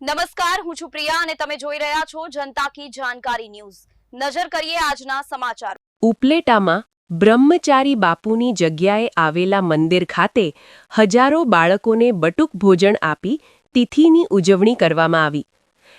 નમસ્કાર, હું છું પ્રિયા અને તમે જોઈ રહ્યા છો જનતા કી જાણકારી ન્યૂઝ। નજર કરીએ આજના સમાચાર। ઉપલેટામાં બ્રહ્મચારી બાપુની જગ્યાએ આવેલા મંદિર ખાતે હજારો બાળકોને બટુક ભોજન આપી તિથિની ઉજવણી કરવામાં આવી।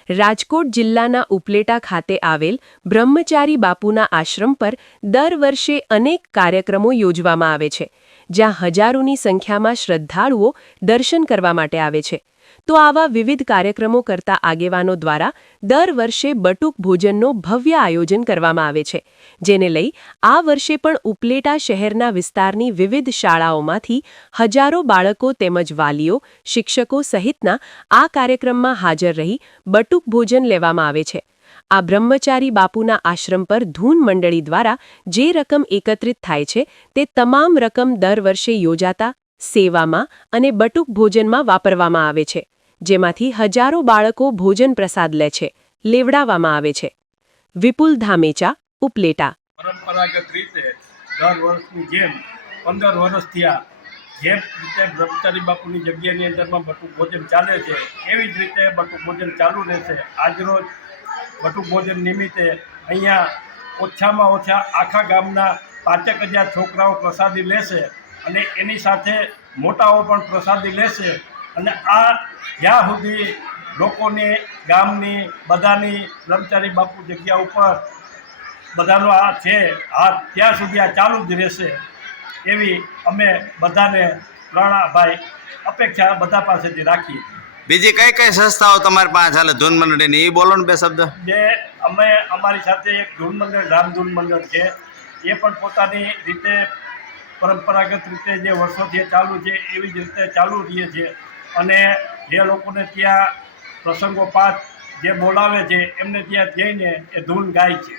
રાજકોટ જિલ્લાના ઉપલેટા ખાતે આવેલ બ્રહ્મચારી બાપુના આશ્રમ પર દર વર્ષે અનેક કાર્યક્રમો યોજવામાં આવે છે, જ્યાં હજારોની સંખ્યામાં શ્રદ્ધાળુઓ દર્શન કરવા માટે આવે છે। તો આવા વિવિધ કાર્યક્રમો કરતા આગેવાનો દ્વારા દર વર્ષે બટુક ભોજનનો ભવ્ય આયોજન કરવામાં આવે છે, જેને લઈ આ વર્ષે પણ ઉપલેટા શહેરના વિસ્તારની વિવિધ શાળાઓમાંથી હજારો બાળકો તેમજ વાલીઓ, શિક્ષકો સહિતના આ કાર્યક્રમમાં હાજર રહી બટુક ભોજન લેવામાં આવે છે। આ બ્રહ્મચારી બાપુના આશ્રમ પર ધૂન મંડળી દ્વારા જે રકમ એકત્રિત થાય છે તે તમામ રકમ દર વર્ષે યોજાતા સેવામાં અને બટુક ભોજનમાં વાપરવામાં આવે છે, જેમાંથી હજારો બાળકો ભોજન પ્રસાદ લે છે, લેવડાવવામાં આવે છે। વિપુલ ધામેચા, ઉપલેટા। પરંપરાગત રીતે દર વર્ષની જેમ 15 વર્ષથી જે રીતે બ્રહ્મચારી બાપુની જગ્યાની અંદરમાં બટુક ભોજન ચાલે છે, એવી જ રીતે બટુક ભોજન ચાલુ રહેશે। આજરોજ બટુક ભોજન નિમિત્તે અહીંયા ઓછામાં ઓછા આખા ગામના 5,000 છોકરાઓ પ્રસાદી લેશે અને એની સાથે મોટાઓ પણ પ્રસાદી લેશે। અને આ જ્યાં સુધી લોકોની ગામની બધાની બ્રહ્મચારી બાપુ જગ્યા ઉપર બધાનો આ છે હાથ ત્યાં સુધી આ ચાલુ જ રહેશે એવી અમે બધાને પ્રણાભાઈ અપેક્ષા બધા પાસેથી રાખીએ છીએ। બીજી કઈ કઈ સંસ્થાઓ તમારી પાસે ચાલે ધૂન મંડળીની, એ બોલો ને બે શબ્દ। જે અમે અમારી સાથે એક ધૂન મંડળ, રામધૂન મંડળ છે, એ પણ પોતાની રીતે પરંપરાગત રીતે જે વર્ષોથી ચાલુ છે એવી જ રીતે ચાલુ રહીએ છીએ। અને જે લોકોને ત્યાં પ્રસંગોપાત જે બોલાવે છે એમને ત્યાં જઈને એ ધૂન ગાય છે।